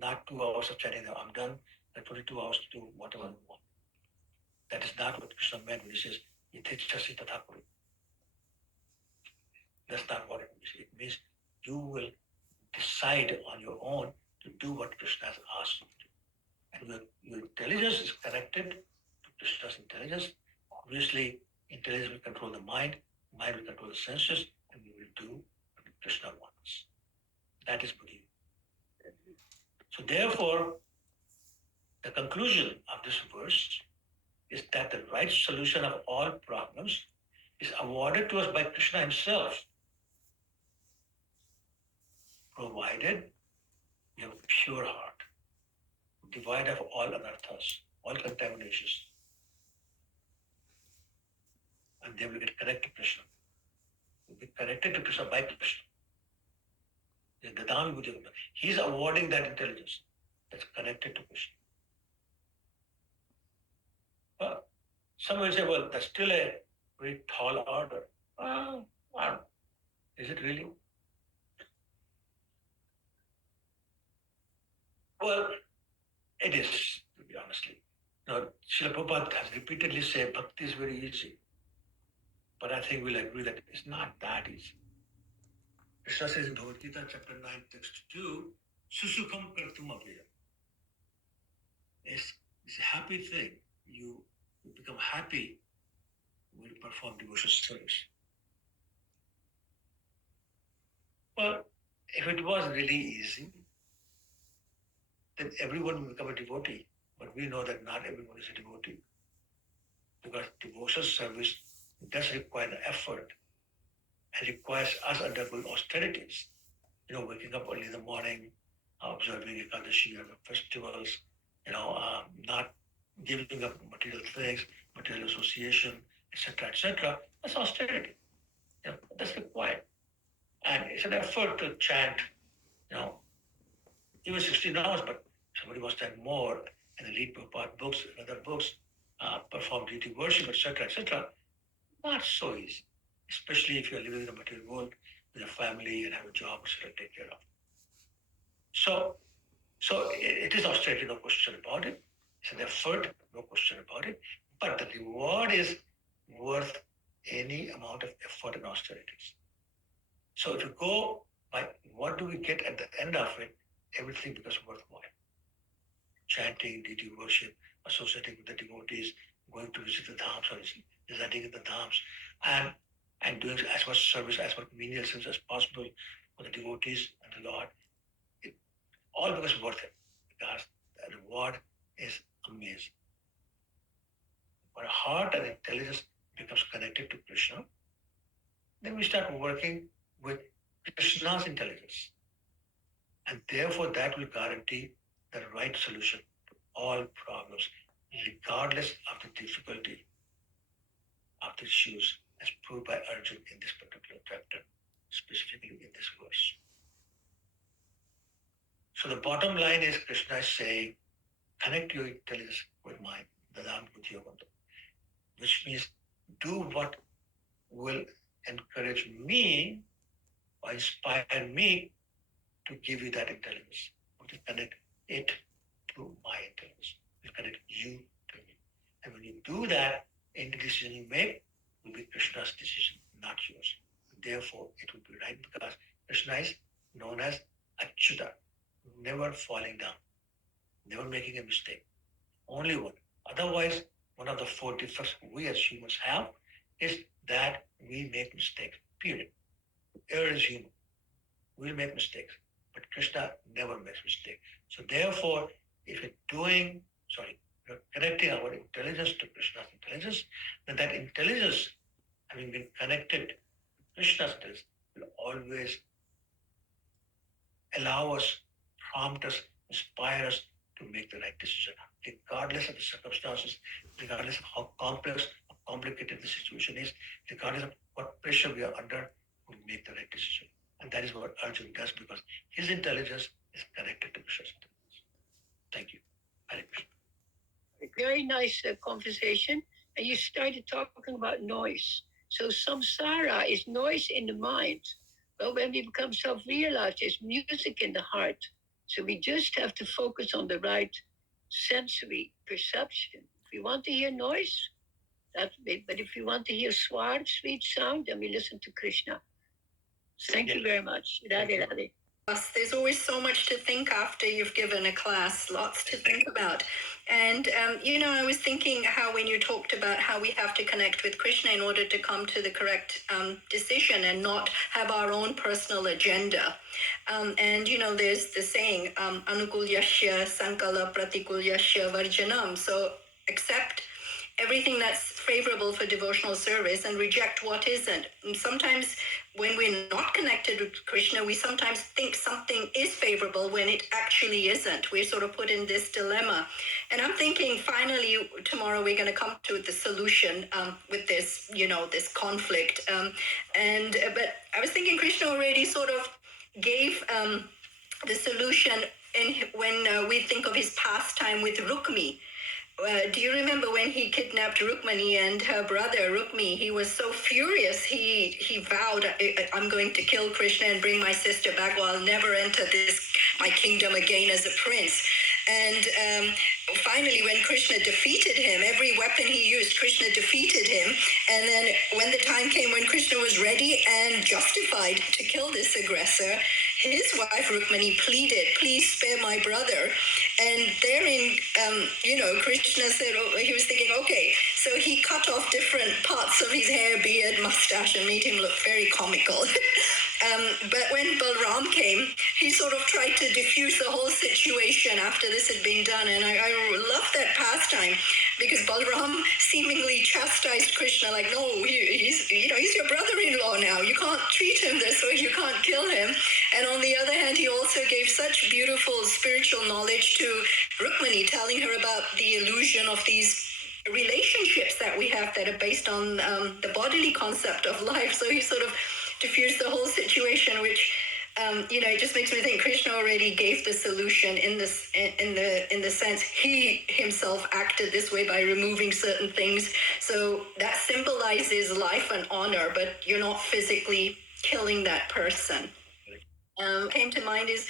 Not 2 hours of chatting, I'm done, and 22 hours to do whatever I want. That is not what Krishna meant when he says, Yithechasi tathakuru. That's not what it means. It means you will decide on your own to do what Krishna has asked you to do. And your intelligence is connected to Krishna's intelligence. Obviously, intelligence will control the mind will control the senses, and we will do what Krishna wants. That is buddhi. So therefore, the conclusion of this verse is that the right solution of all problems is awarded to us by Krishna himself, provided we have a pure heart, devoid of all anarthas, all contaminations, and then we get connected to Krishna. We'll be connected to Krishna by Krishna. He's awarding that intelligence that's connected to Krishna. Well, some will say, well, that's still a very tall order. Is it really? Well, it is, to be honestly. Now, Srila Prabhupada has repeatedly said bhakti is very easy. But I think we'll agree that it's not that easy. Krishna says in Bhagavad Gita, chapter 9, text 2, Susukham kartum abhyaya. It's a happy thing. You become happy when you perform devotional service. Well, if it was really easy, then everyone will become a devotee. But we know that not everyone is a devotee. Because devotional service does require effort and requires us undergoing austerities. Waking up early in the morning, observing Ekadashi or festivals, not giving up material things, material association, etc., etc. That's austerity. That's required. And it's an effort to chant, even 16 hours, but somebody must have more and the read Prabhupada books and other books, perform deity worship, etc., etc. Not so easy, especially if you're living in the material world with a family and have a job to take care of. So it is austerity, no question about it. It's an effort, no question about it. But the reward is worth any amount of effort and austerities. So if you go by what do we get at the end of it, everything becomes worthwhile. Chanting, deity worship, associating with the devotees, going to visit the dhams or residing in the dhams, and doing as much service, as much menial service as possible for the devotees and the Lord. It all becomes worth it because the reward is amazing. When our heart and intelligence becomes connected to Krishna, then we start working with Krishna's intelligence. And therefore that will guarantee the right solution to all problems, regardless of the difficulty of the issues as proved by Arjuna in this particular chapter, specifically in this verse. So the bottom line is Krishna is saying, connect your intelligence with mine, Dadam Buddhi Yogam, which means do what will encourage me or inspire me to give you that intelligence, to connect it to my intelligence, to connect you to me. And when you do that, any decision you make will be Krishna's decision, not yours. Therefore, it will be right because Krishna is known as Achyuta, never falling down, never making a mistake. Only one. Otherwise, one of the four defects we as humans have is that we make mistakes, period. Error is human. We'll make mistakes. But Krishna never makes mistakes. So therefore, if you're connecting our intelligence to Krishna's intelligence, then that intelligence, having been connected to Krishna's intelligence, will always allow us, prompt us, inspire us to make the right decision, regardless of the circumstances, regardless of how complex or complicated the situation is, regardless of what pressure we are under, we make the right decision. And that is what Arjuna does because his intelligence is connected to Krishna's intelligence. Thank you. Hare Krishna. Very nice conversation. And you started talking about noise. So samsara is noise in the mind. Well, when we become self-realized, there's music in the heart. So we just have to focus on the right sensory perception. If we want to hear noise, that's it. But if we want to hear swar, sweet sound, then we listen to Krishna. Thank you very much. Radhe Radhe. There's always so much to think after you've given a class, lots to think about. And, I was thinking how when you talked about how we have to connect with Krishna in order to come to the correct decision and not have our own personal agenda. There's the saying, anukulyasya sankala pratikulyasya varjanam. So accept everything that's favorable for devotional service and reject what isn't. And sometimes when we're not connected with Krishna, we sometimes think something is favorable when it actually isn't. We're sort of put in this dilemma. And I'm thinking finally tomorrow we're going to come to the solution with this, this conflict. But I was thinking Krishna already sort of gave the solution when we think of his pastime with Rukmi. Do you remember when he kidnapped Rukmani and her brother Rukmi? He was so furious. He vowed, "I'm going to kill Krishna and bring my sister back, or I'll never enter my kingdom again as a prince." And finally, when Krishna defeated him, every weapon he used, Krishna defeated him. And then when the time came when Krishna was ready and justified to kill this aggressor, his wife Rukmani pleaded, "Please spare my brother." And therein, Krishna said, he was thinking, okay, so he cut off different parts of his hair, beard, mustache, and made him look very comical. But when Balram came, he sort of tried to diffuse the whole situation after this had been done. And I love that pastime because Balram seemingly chastised Krishna like, no, he's your brother-in-law now. You can't treat him this way. You can't kill him. And on the other hand, he also gave such beautiful spiritual knowledge to Rukmani, telling her about the illusion of these relationships that we have that are based on the bodily concept of life. So he sort of diffused the whole situation, which it just makes me think Krishna already gave the solution in the sense he himself acted this way by removing certain things. So that symbolizes life and honor, but you're not physically killing that person. Came to mind is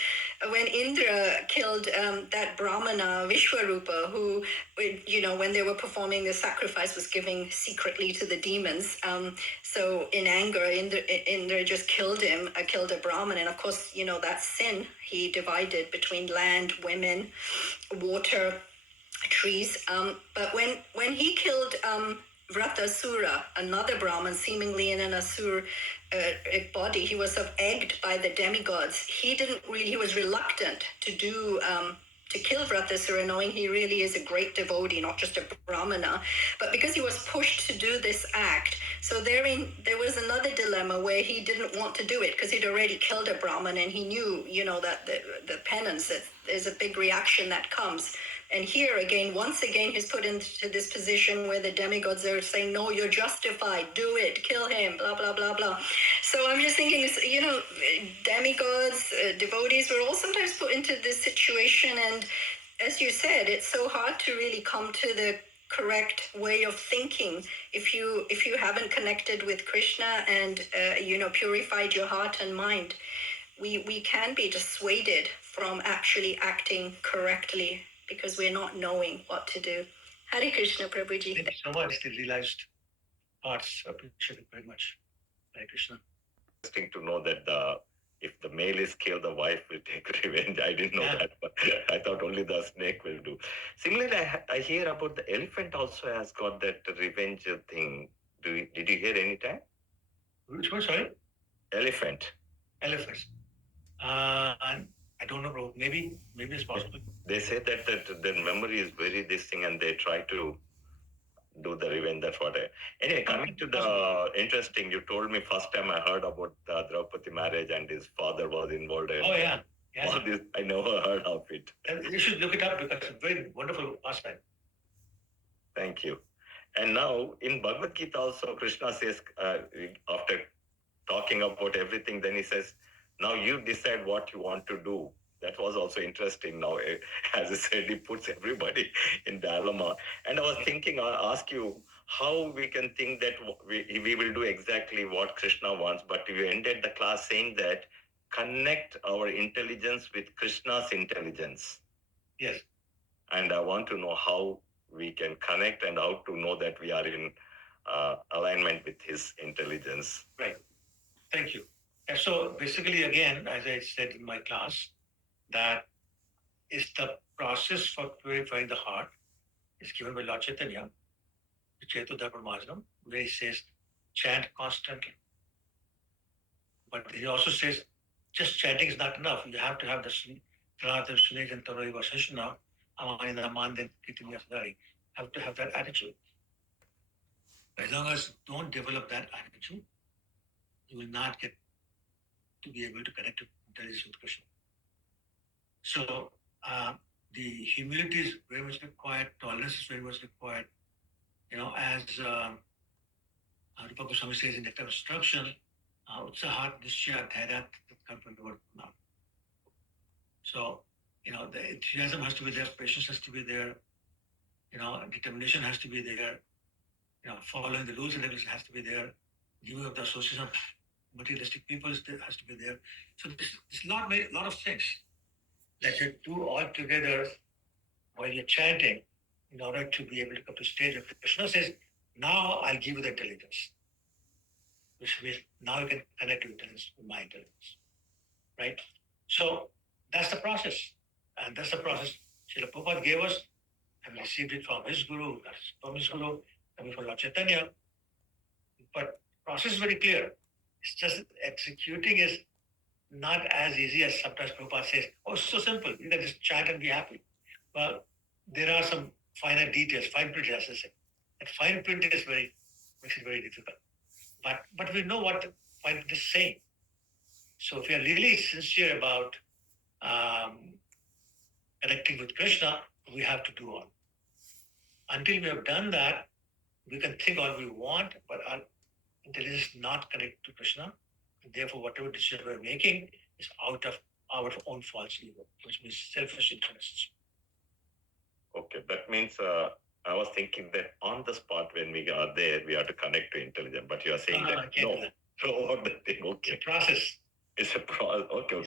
when Indra killed that Brahmana Vishwarupa, who, when they were performing the sacrifice, was giving secretly to the demons. So in anger, Indra just killed him, killed a Brahman. And of course, that's sin. He divided between land, women, water, trees. But when he killed Vratasura, another Brahman, seemingly in an asur body, he was sort of egged by the demigods. He was reluctant to kill Vratasura, knowing he really is a great devotee, not just a Brahmana. But because he was pushed to do this act, so there was another dilemma where he didn't want to do it because he'd already killed a Brahman, and he knew, that the penance, that there's a big reaction that comes. And here again, once again, he's put into this position where the demigods are saying, no, you're justified, do it, kill him, blah, blah, blah, blah. So I'm just thinking, demigods, devotees, we're all sometimes put into this situation. And as you said, it's so hard to really come to the correct way of thinking if you haven't connected with Krishna and, purified your heart and mind. We can be dissuaded from actually acting correctly because we're not knowing what to do. Hare Krishna, Prabhuji. Thank you so much. The realized parts, appreciate it very much. Hare Krishna. Interesting to know that if the male is killed, the wife will take revenge. I didn't know that, but I thought only the snake will do. Similarly, I hear about the elephant also has got that revenge thing. Did you hear any time? Which one, sorry? Elephant. Elephants. I don't know, bro. Maybe it's possible. They say that their memory is very this thing, and they try to do the revenge. That's what Anyway, coming to the interesting, you told me first time I heard about the Draupadi marriage and his father was involved in. Oh, yeah. All this, I never heard of it. You should look it up because it's a very wonderful pastime. Thank you. And now in Bhagavad Gita also, Krishna says, after talking about everything, then he says, now you decide what you want to do. That was also interesting. Now, as I said, he puts everybody in dilemma. And I was thinking, I'll ask you how we can think that we will do exactly what Krishna wants. But you ended the class saying that connect our intelligence with Krishna's intelligence. Yes. And I want to know how we can connect and how to know that we are in alignment with his intelligence. Right. Thank you. And so basically, again, as I said in my class, that is the process for purifying the heart is given by Lord Chaitanya, the Chetu Dharmarmajanam, where he says, chant constantly. But he also says, just chanting is not enough. You have to have the Pranatha Sunej and Taroi Vasashana, Amanina Mandan Kitimiya Sadari. Have to have that attitude. As long as you don't develop that attitude, you will not get to be able to connect to intelligence with Krishna. So the humility is very much required, tolerance is very much required. As Rupa Goswami says in Nectar of Instruction, Utsahat Nishya Dhairyat Tatkarpanavardhanam. So, the enthusiasm has to be there, patience has to be there, determination has to be there, following the rules and regulations has to be there, giving up the association of materialistic people has to be there. So there's a lot of things that you do all together while you're chanting in order to be able to come to stage where Krishna says, now I'll give you the intelligence. Which means now you can connect to intelligence with my intelligence. Right? So that's the process. And that's the process Srila Prabhupada gave us, and we received it from his guru, that's from his guru, coming from Lord Chaitanya. But the process is very clear. It's just executing is not as easy as sometimes Prabhupada says, oh, it's so simple. You can just chant and be happy. Well, there are some finer details, fine print, as I say. That fine print makes it very difficult. But we know what the fine print is saying. So if we are really sincere about connecting with Krishna, we have to do all. Until we have done that, we can think all we want, but our intelligence is not connected to Krishna. And therefore, whatever decision we're making is out of our own false ego, which means selfish interests. Okay, that means I was thinking that on the spot when we are there, we have to connect to intelligence. But you are saying that no, throughout the thing. Okay, it's a process. It's a process. Okay.